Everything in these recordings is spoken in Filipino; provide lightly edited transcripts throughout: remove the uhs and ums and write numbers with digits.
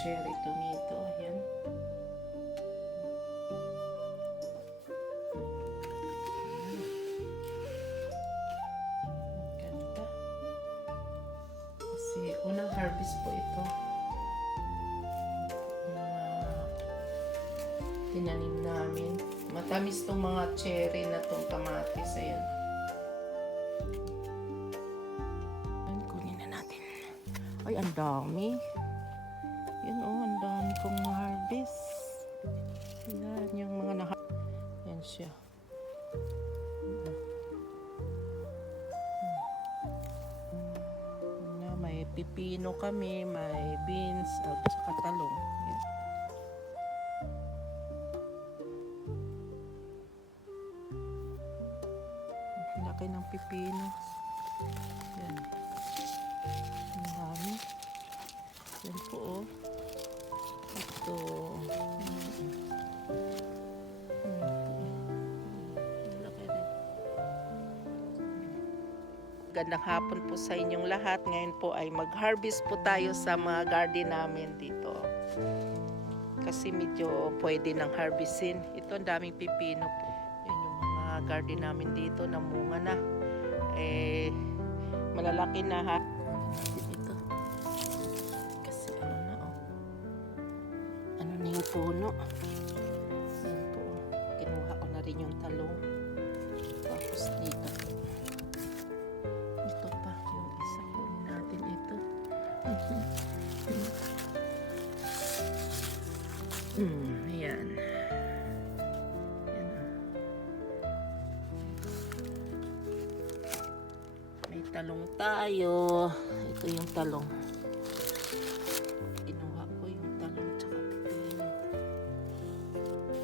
cherry tomato. Ayan. Ganda. Kasi unang harvest po ito. Tinanim namin. Matamis tong mga cherry na tong kamatis. Ayan. Ayan, kunin na natin. Ay, ang dami. Yan ang dami kong harvest. Yan, yung mga yan siya. May pipino kami, may beans, at saka talong. Yan. Laki ng pipino. Yan. Ang dami. Yan po, oh. Ito. Laki rin. Gandang hapon po sa inyong lahat. Ngayon po ay mag-harvest po tayo sa mga garden namin dito. Kasi medyo pwede nang harvestin. Ito ang daming pipino po. Yan yung mga garden namin dito. Namunga na. Malalaki na ha. Ito. Kasi ano na oh. Ano na yung puno. Yan po. Kinuha ko na rin yung talong. Tapos dito. Ito pa. Yung isa po natin ito. Ayan. May talong tayo. Ito yung talong. Kinuha ko yung talong tsaka pipino.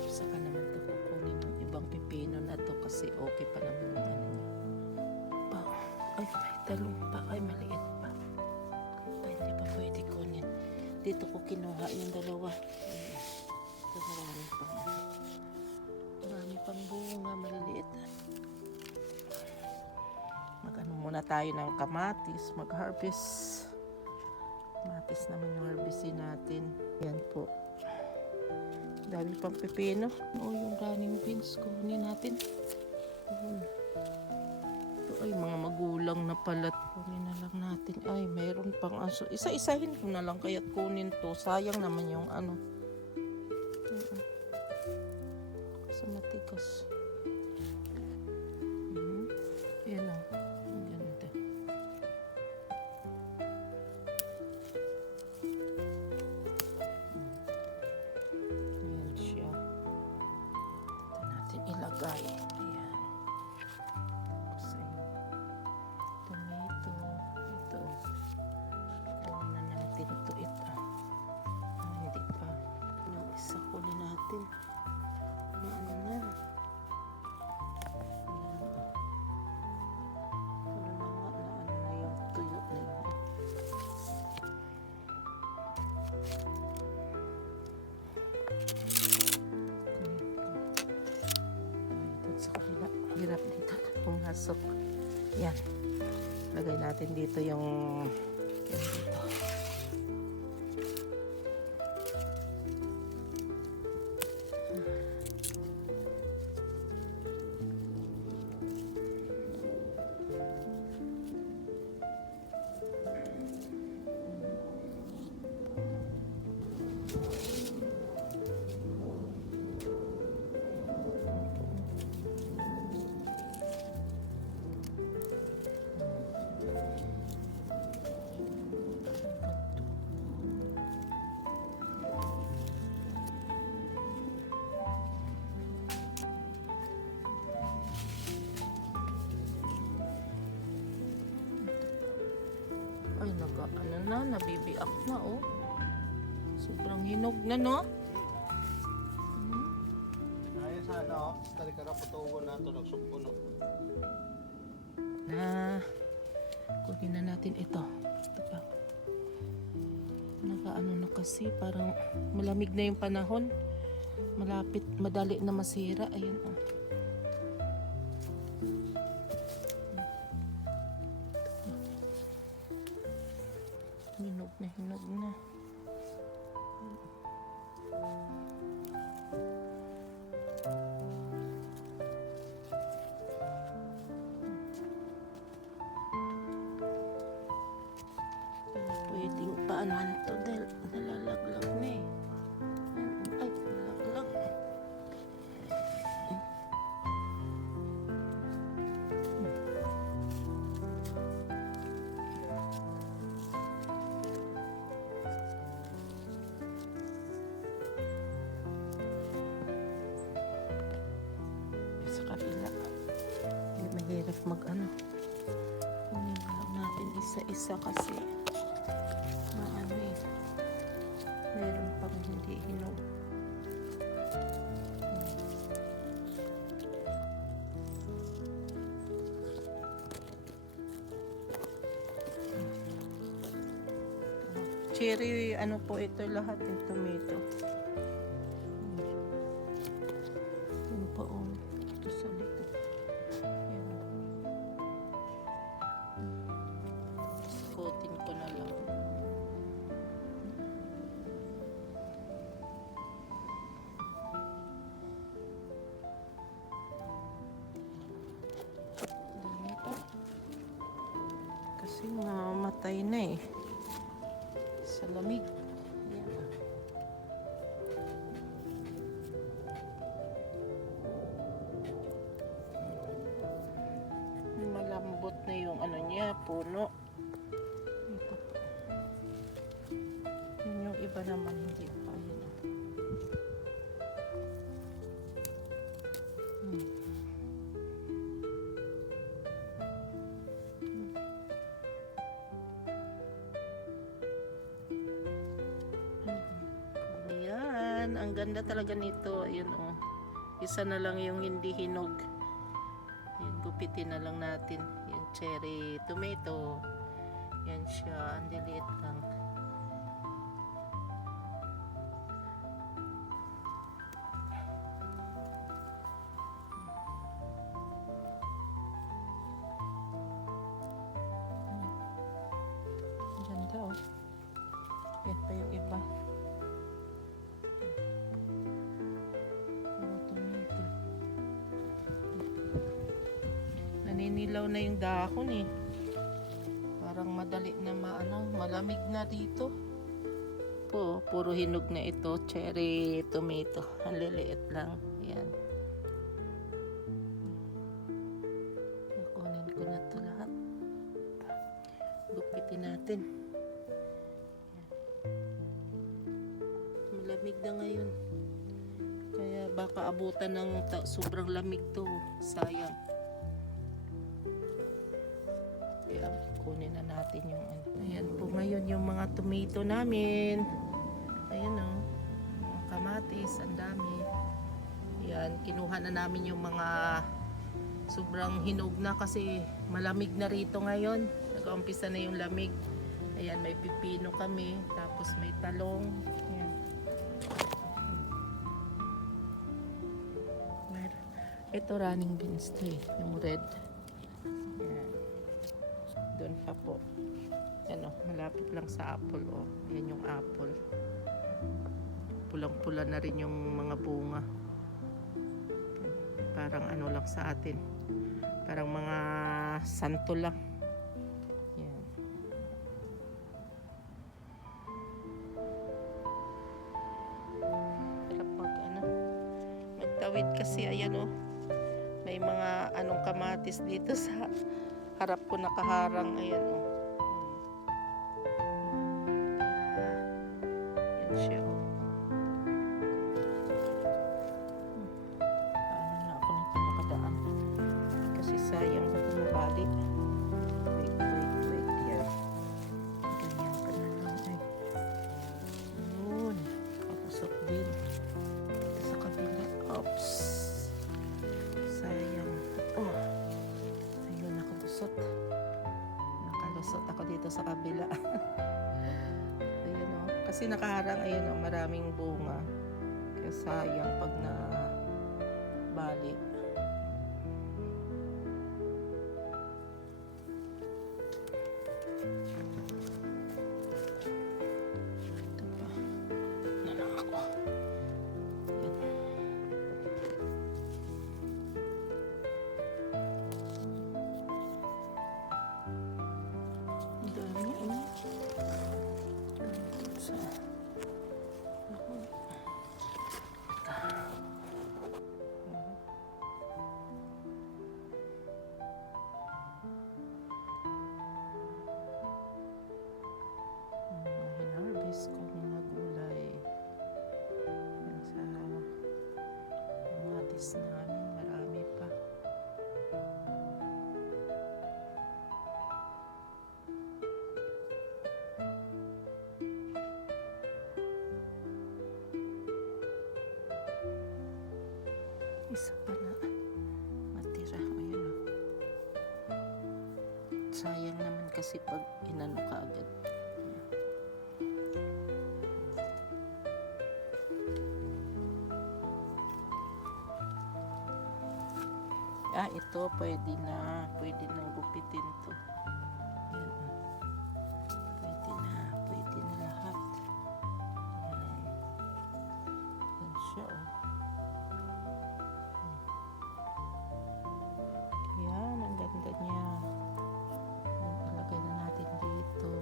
Saka naman ito kukunin yung ibang pipino na to kasi okay pa naman yung ano niya. Ay, may talong pa. Ay, maliit pa. Ay, hindi pa pwede kunin. Dito ko kinuha yung dalawa. Ito marami pang bunga, maliliit. Mag-ano muna tayo ng kamatis, mag-harvest. Kamatis naman yung harvestin natin. Yan po. Dami pang pipino. Yung running beans, kunin natin. Ito ay mga magulang na pala. Kunin na lang natin. Ay, mayroon pang aso. Isa-isahin ko na lang kaya't kunin to. Sayang naman yung ano. Sa matigas. Yan o. Ang ganda. Yan siya. Ito natin ilagay. Ayan. Kasi tomato. Ito. Kunin na natin ito. Hindi pa. Yung isa kunin natin. Ano na. Yung tuyo na yun. Dito sa kabila. Hirap dito. Pumasok. Yan. Lagay natin dito yung dito. Ay, nabibiak na, oh. Sobrang hinog na, no? Ay, sana, oh. Stari ka na putuwo na ito, nagsumpo, no? Kunin na natin ito. Ito pa. Nagaano na kasi, parang malamig na yung panahon. Malapit, madali na masira. Ayan, oh. Hinog na. Pwedeng paanohan to dahil nalalaglag na eh. Ay, nalaglag. Sa kabila. Hindi mahirap mag-ano. Kunin na lang natin isa-isa kasi maano eh. Meron pang hindi hinog. Cherry, ano po ito lahat yung tomato. Yun po oh. Ito sa likod. Yan. Coating ko na lang. Dami pa. Kasi mamatay na eh. Sa lamig. Yan. Malambot na yung ano niya, puno. Ito po. Yun yung iba naman hindi pa. Yun. Ayan, ang ganda talaga nito. Ayun oh. Isa na lang yung hindi hinog. Yan, gupitin na lang natin. Yan, cherry tomato. Yan siya, ang liliit lang. Ang ganda oh. Yan pa yung iba. Tomato. Naninilaw na yung dahon eh. Parang madali na malamig na dito. Puro hinog na ito. Cherry tomato. Ang liliit lang. Yan. Kukunin ko na ito lahat. Gupitin natin. Yan. Malamig na ngayon. Kaya baka abutan ng sobrang lamig to. Sayang. Kaya kunin na natin yung ano. Ayan po ngayon yung mga tomato namin. Ayan o. Mga kamatis. Ang dami. Ayan. Kinuha na namin yung mga sobrang hinog na kasi malamig na rito ngayon. Nag-umpisa na yung lamig. Ayan. May pipino kami. Tapos may talong. Ayan. Ito running beans to eh. Yung red. Ayan. Doon pa po. Ano, malapit lang sa apple oh. Yan yung apple. Pulang-pula na rin yung mga bunga. Parang ano lang sa atin. Parang mga santo lang. Yan. Hirap magtawid kasi ayan oh. May mga anong kamatis dito sa harap ko nakaharang. Ayan oh. Yan siya oh. Paano na ako nito makadaan? Kasi sayang na bumabalik. Wait. Yan. Ganyan pa na lang ay. Yun. Kapusok din. Sa kabila. Oops. Sayang. Oh. Ayun, nakabusot. Nakalusot ako dito sa kabila. Ayun o. Kasi nakaharang, ayun o, maraming bunga. Kaya sayang pag na bali. Ito pa. Na lang ako. Isa pa na matira. Ayan o. Sayang naman kasi pag inano ka agad. Ito pwede na. Pwede nang gupitin to. Ayan o. Pwede na. Pwede na lahat. Ayan. Ayan siya o. Ayan, ang ganda niya. Ayan, ilagay na natin dito.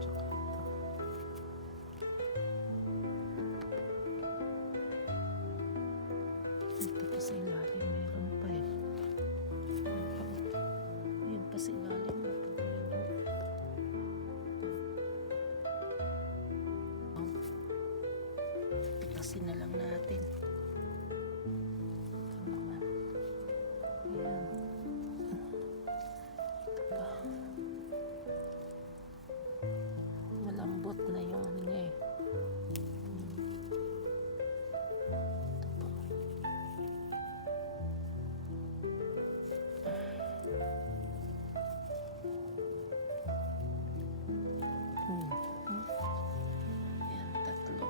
Tsaka ito. Ito pa sa ilalim, meron pa eh. Ayan pa sa ilalim. Pikasin na lang natin. Ito naman. Ayan. Ito pa. Malambot na yung ano niya eh. Ito pa. Ayan, tatlo.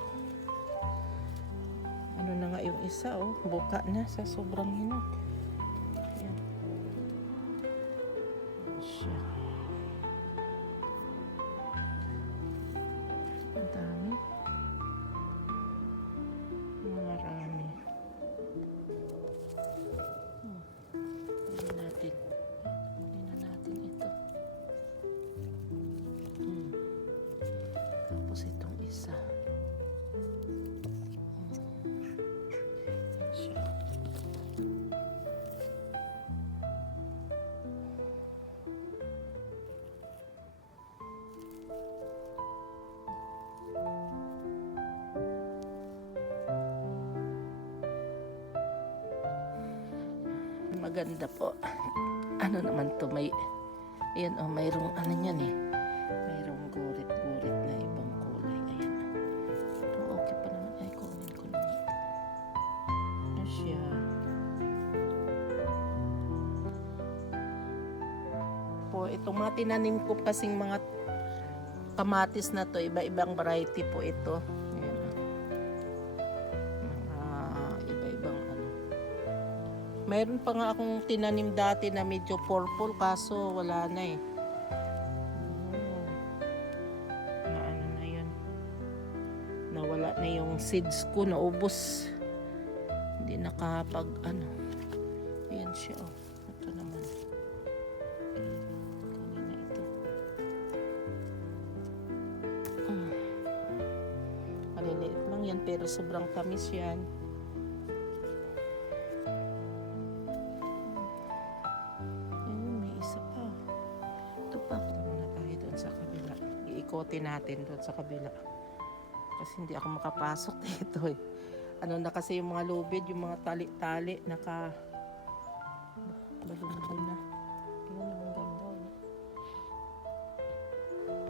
Ano na nga yung isa oh, buka na sa sobrang hinog. Ayan. Ayan siya. Ang dami. Marami. Pwede natin. Pwede na natin ito. Tapos itong isa. Ayan siya. Maganda po. Ano naman to, may ayan oh, mayroong ano niyan eh. Mayroong gurit-gurit na ibang kulay. Ayan. Ito okay pa naman. Ay, kunin ko naman. Ano siya? Po, itong mga tinanim ko kasing mga kamatis na to, iba-ibang variety po ito. Ayan. Mga iba-ibang ano. Mayroon pa nga akong tinanim dati na medyo purple kaso wala na eh. Na ano na yun. Nawala na yung seeds ko, naubos. Hindi nakapag ano. Ayan siya oh. Ito naman. Kunin na ito. Maliliit lang yan pero sobrang tamis yan. Iikotin natin doon sa kabila kasi hindi ako makapasok dito eh. Ano na kasi yung mga lubid, yung mga tali-tali naka balon na. Ayan ang ganda eh.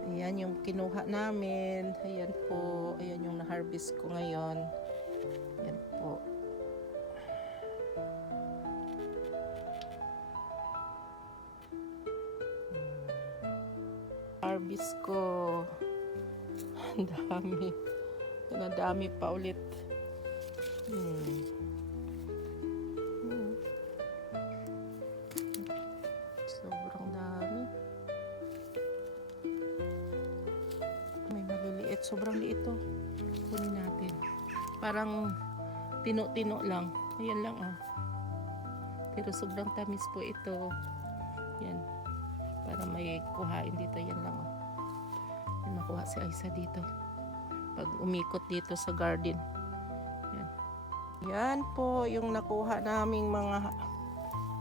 Ayan yung kinuha namin. Ayan po, ayan yung na-harvest ko ngayon. Ayan po. Harvest ko. Ang dami. Ang dami pa ulit. Sobrang dami. May maliliit. Sobrang liit to. Kunin natin. Parang tino-tino lang. Ayan lang ah. Pero sobrang tamis po ito. Yan. Para may kuhain dito. Yan lang oh. Yan, makuha si Aiza dito. Pag umikot dito sa garden. Yan. Yan po yung nakuha naming mga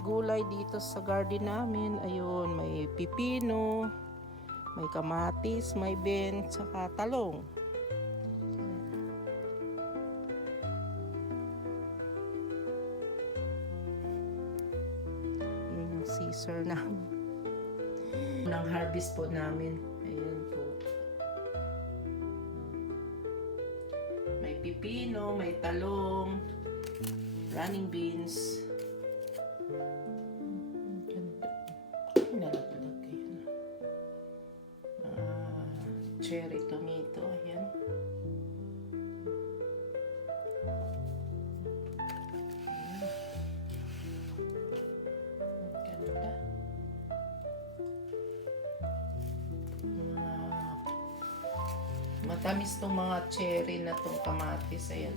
gulay dito sa garden namin. Ayun, may pipino, may kamatis, may ben, saka talong. Yan yung Caesar namin. Unang harvest po namin. Ayan po. May pipino, may talong, running beans. Ganda. Nalaglag yan. Cherry tomato, ayan. Ganda. Matamis tong mga cherry na tong kamatis, ayan.